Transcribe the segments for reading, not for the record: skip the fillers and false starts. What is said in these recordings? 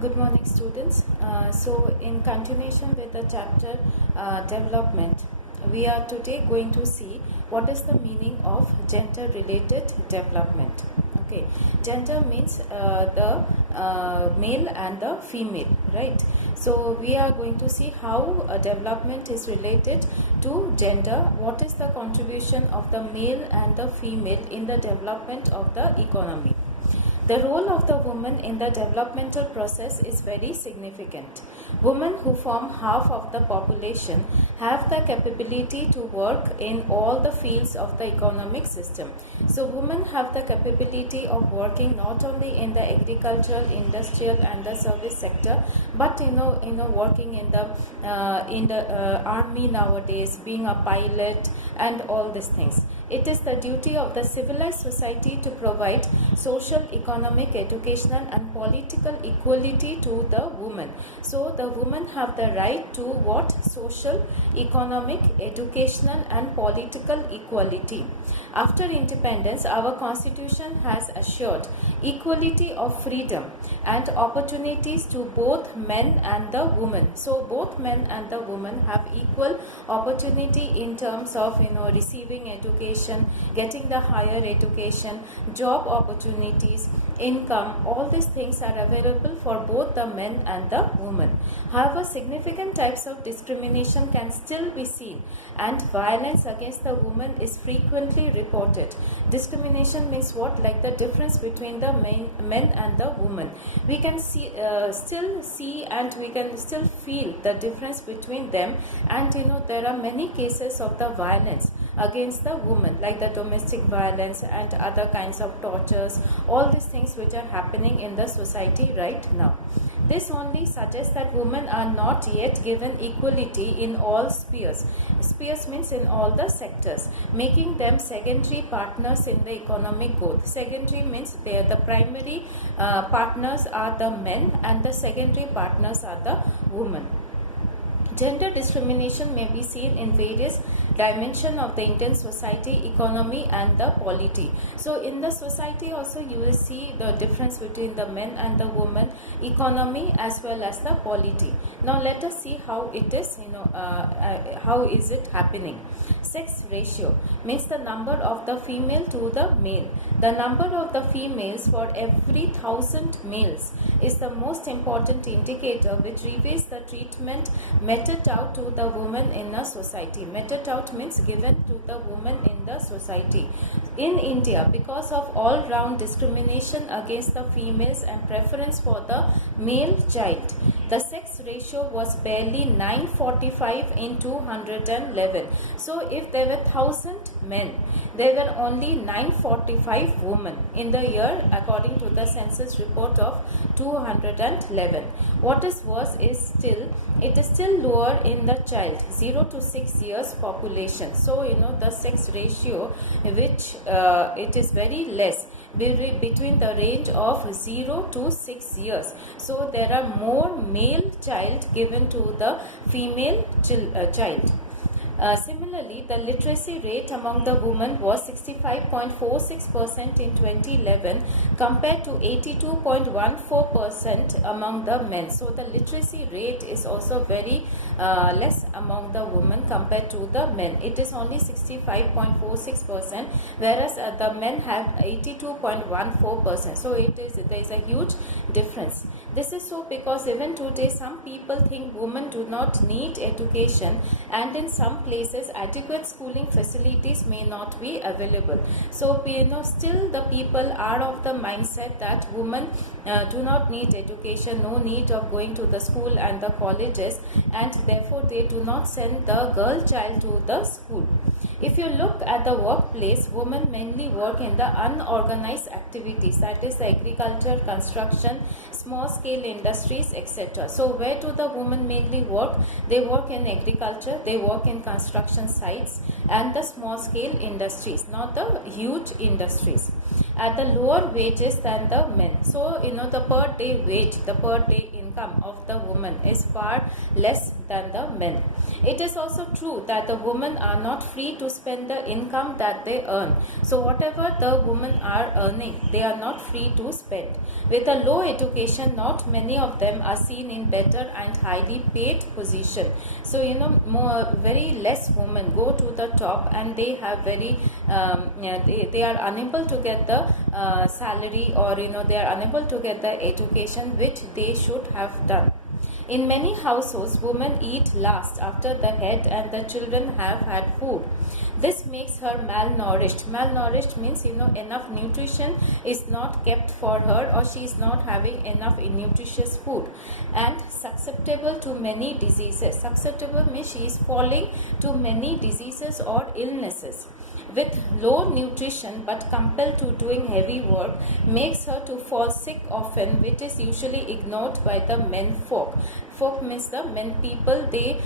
Good morning, students. In continuation with the chapter development, we are today going to see what is the meaning of gender-related development. Okay, gender means the male and the female, right? So we are going to see how development is related to gender. What is the contribution of the male and the female in the development of the economy? The role of the woman in the developmental process is very significant. Women, who form half of the population, have the capability to work in all the fields of the economic system. So women have the capability of working not only in the agricultural, industrial and the service sector, but working in the army nowadays, being a pilot and all these things. It is the duty of the civilized society to provide social, economic, educational and political equality to the woman. So the women have the right to what? Social, economic, educational and political equality. After independence, our constitution has assured equality of freedom and opportunities to both men and the women. So both men and the women have equal opportunity in terms of receiving education, getting the higher education, job opportunities, income. All these things are available for both the men and the women. However, significant types of discrimination can still be seen and violence against the woman is frequently reported. Discrimination means what? Like the difference between the men and the woman. We can still see and we can still feel the difference between them, and there are many cases of the violence against the woman, like the domestic violence and other kinds of tortures, all these things which are happening in the society right now. This only suggests that women are not yet given equality in all spheres. Spheres means in all the sectors, making them secondary partners in the economic growth. Secondary means the primary partners are the men and the secondary partners are the women. Gender discrimination may be seen in various dimensions of the Indian society, economy and the polity. So in the society also you will see the difference between the men and the women, economy as well as the polity. Now let us see how it is, how is it happening. Sex ratio means the number of the female to the male. The number of the females for every 1,000 males is the most important indicator which reveals the treatment meted out to the woman in a society. Meted out means given to the woman in the society. In India, because of all-round discrimination against the females and preference for the male child, the sex ratio was barely 945 in 211. So if there were 1,000 men, there were only 945 women in the year according to the census report of 211. What is worse is it is still lower in the child 0 to 6 years population. So the sex ratio, which it is very less between the range of 0 to 6 years. So there are more male child given to the female child. Similarly, the literacy rate among the women was 65.46% in 2011 compared to 82.14% among the men. So the literacy rate is also very less among the women compared to the men. It is only 65.46%, whereas the men have 82.14%. So there is a huge difference. This is so because even today some people think women do not need education, and in some places adequate schooling facilities may not be available. So still the people are of the mindset that women do not need education, no need of going to the school and the colleges, and therefore they do not send the girl child to the school. If you look at the workplace, women mainly work in the unorganized activities, that is agriculture, construction, small scale industries, etc. So where do the women mainly work? They work in agriculture, they work in construction sites and the small scale industries, not the huge industries. at the lower wages than the men. So the per day wage, the per day income of the woman is far less than the men. It is also true that the women are not free to spend the income that they earn. So whatever the women are earning, they are not free to spend. With a low education, not many of them are seen in better and highly paid position. So very less women go to the top, and they have they are unable to get the salary, or they are unable to get the education which they should have done. In many households, women eat last after the head and the children have had food. This makes her malnourished. Malnourished means enough nutrition is not kept for her, or she is not having enough nutritious food, and susceptible to many diseases. Susceptible means she is falling to many diseases or illnesses. With low nutrition but compelled to doing heavy work makes her to fall sick often, which is usually ignored by the men folk. Folk means the men people. They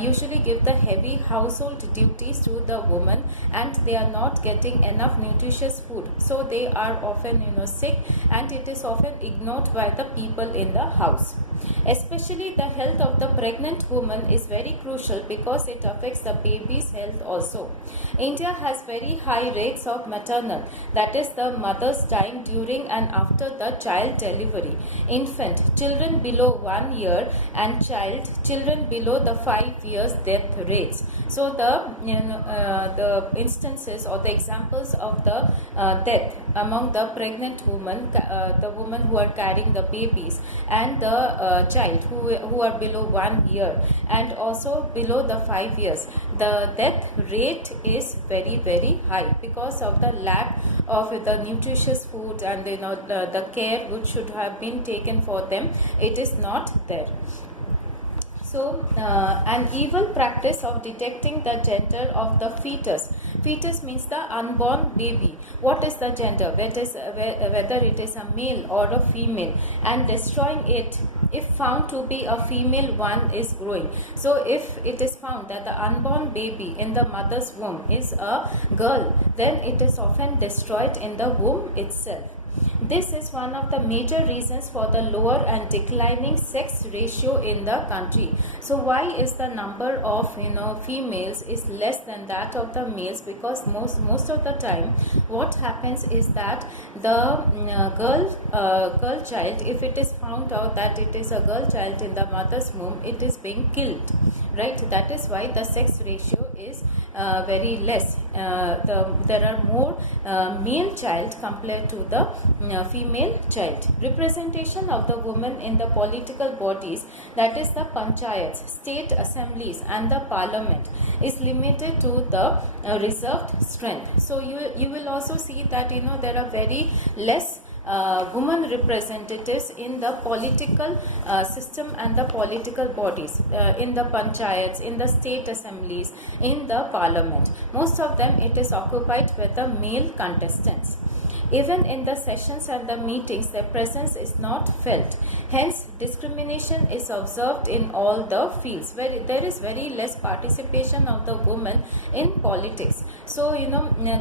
usually give the heavy household duties to the woman, and they are not getting enough nutritious food. So they are often sick, and it is often ignored by the people in the house. Especially the health of the pregnant woman is very crucial because it affects the baby's health also. India has very high rates of maternal, that is the mothers dying during and after the child delivery. Infant, children below 1 year, and children below the 5 years death rates. So the instances or the examples of the death among the pregnant women, the women who are carrying the babies, and the child who are below 1 year and also below the 5 years, the death rate is very, very high because of the lack of the nutritious food, and the care which should have been taken for them, it is not there. So, an evil practice of detecting the gender of the fetus. Fetus means the unborn baby. What is the gender? Whether it is a male or a female, and destroying it if found to be a female one is growing. So, if it is found that the unborn baby in the mother's womb is a girl, then it is often destroyed in the womb itself. This is one of the major reasons for the lower and declining sex ratio in the country. So why is the number of females is less than that of the males? Because most of the time what happens is that the girl child, if it is found out that it is a girl child in the mother's womb, it is being killed, right? That is why the sex ratio is very less. There are more male child compared to the female child. Representation of the woman in the political bodies, that is the panchayats, state assemblies, and the parliament, is limited to the reserved strength. So you will also see that there are very less women representatives in the political system and the political bodies, in the panchayats, in the state assemblies, in the parliament. Most of them it is occupied with the male contestants. Even in the sessions and the meetings, their presence is not felt. Hence, discrimination is observed in all the fields where there is very less participation of the women in politics. So,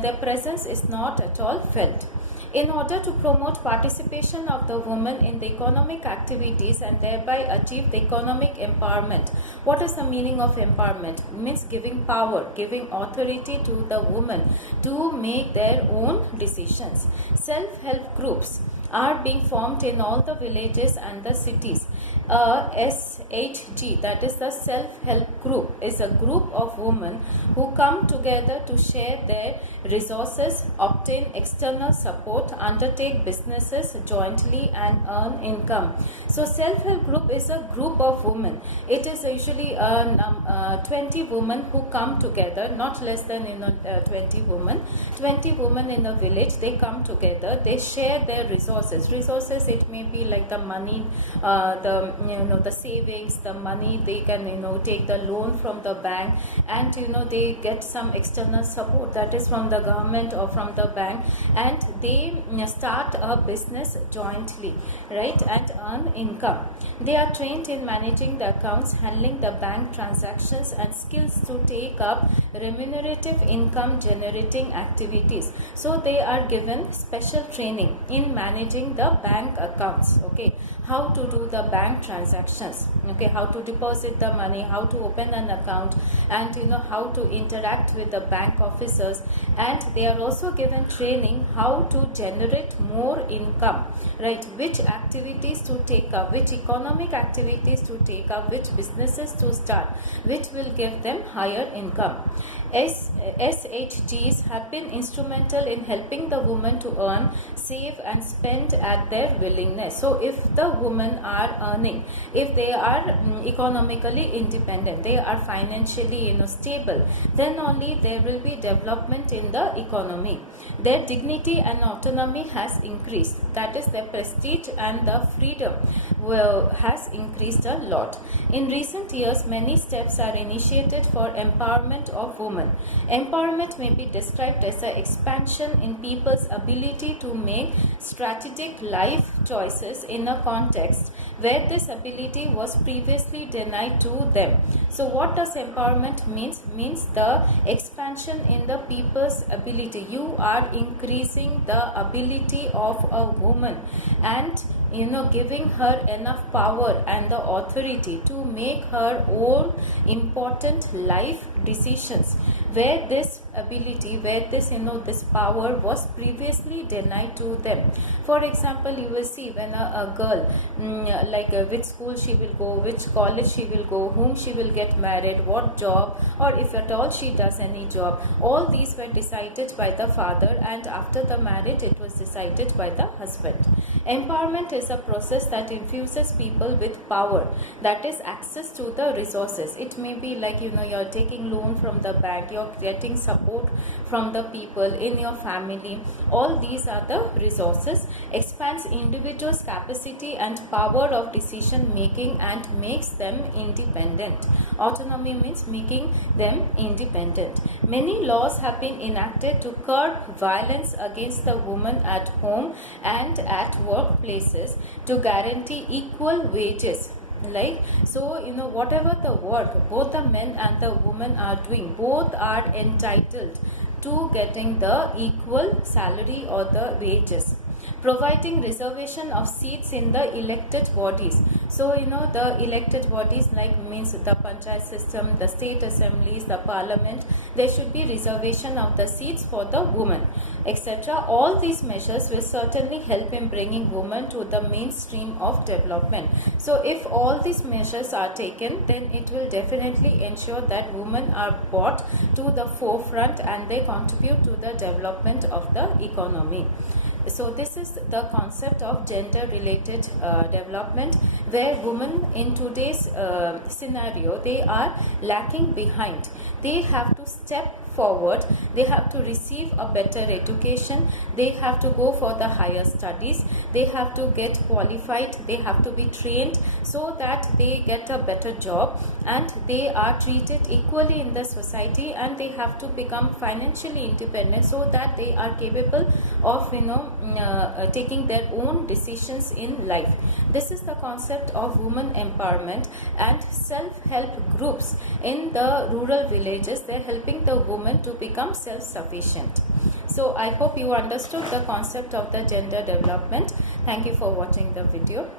their presence is not at all felt. In order to promote participation of the women in the economic activities and thereby achieve the economic empowerment. What is the meaning of empowerment? It means giving power, giving authority to the women to make their own decisions. Self-help groups are being formed in all the villages and the cities. SHG, that is the self-help group, is a group of women who come together to share their resources, obtain external support, undertake businesses jointly, and earn income. So self-help group is a group of women. It is usually 20 women who come together, not less than 20 women. 20 women in a village, they come together, they share their resources resources. It may be like the money, the savings, the money. They can take the loan from the bank, and they get some external support, that is from the government or from the bank, and they start a business jointly, right, and earn income. They are trained in managing the accounts, handling the bank transactions, and skills to take up remunerative income generating activities. So they are given special training in managing the bank accounts, okay, how to do the bank transactions, okay, how to deposit the money, how to open an account, and how to interact with the bank officers. And they are also given training how to generate more income, right, which activities to take up, which economic activities to take up, which businesses to start, which will give them higher income. SHGs have been instrumental in helping the woman to earn, save, and spend at their willingness. So if the women are earning, if they are economically independent, they are financially stable, then only there will be development in the economy. Their dignity and autonomy has increased, that is, their prestige and the freedom has increased a lot. In recent years, many steps are initiated for empowerment of women. Empowerment may be described as an expansion in people's ability to make strategic life choices in a context where this ability was previously denied to them. So what does empowerment means? Means the expansion in the people's ability. You are increasing the ability of a woman and giving her enough power and the authority to make her own important life decisions, where this ability, where this this power was previously denied to them. For example, you will see when a girl which school she will go, which college she will go, whom she will get married, what job, or if at all she does any job, all these were decided by the father, and after the marriage it was decided by the husband. Empowerment is a process that infuses people with power, that is access to the resources. It may be like you're taking loan from the bank, you're getting support from the people in your family. All these are the resources. Expands individuals' capacity and power of decision making and makes them independent. Autonomy means making them independent. Many laws have been enacted to curb violence against the woman at home and at workplaces to guarantee equal wages. Whatever the work both the men and the women are doing, both are entitled to getting the equal salary or the wages. Providing reservation of seats in the elected bodies. So the elected bodies means the panchayat system, the state assemblies, the parliament, there should be reservation of the seats for the women, etc. All these measures will certainly help in bringing women to the mainstream of development. So if all these measures are taken, then it will definitely ensure that women are brought to the forefront and they contribute to the development of the economy. So this is the concept of gender related development, where women in today's scenario, they are lacking behind. They have to step forward, they have to receive a better education, they have to go for the higher studies, they have to get qualified, they have to be trained so that they get a better job and they are treated equally in the society, and they have to become financially independent so that they are capable of taking their own decisions in life. This is the concept of women empowerment. And self-help groups in the rural villages, they're helping the women to become self-sufficient. So I hope you understood the concept of the gender development. Thank you for watching the video.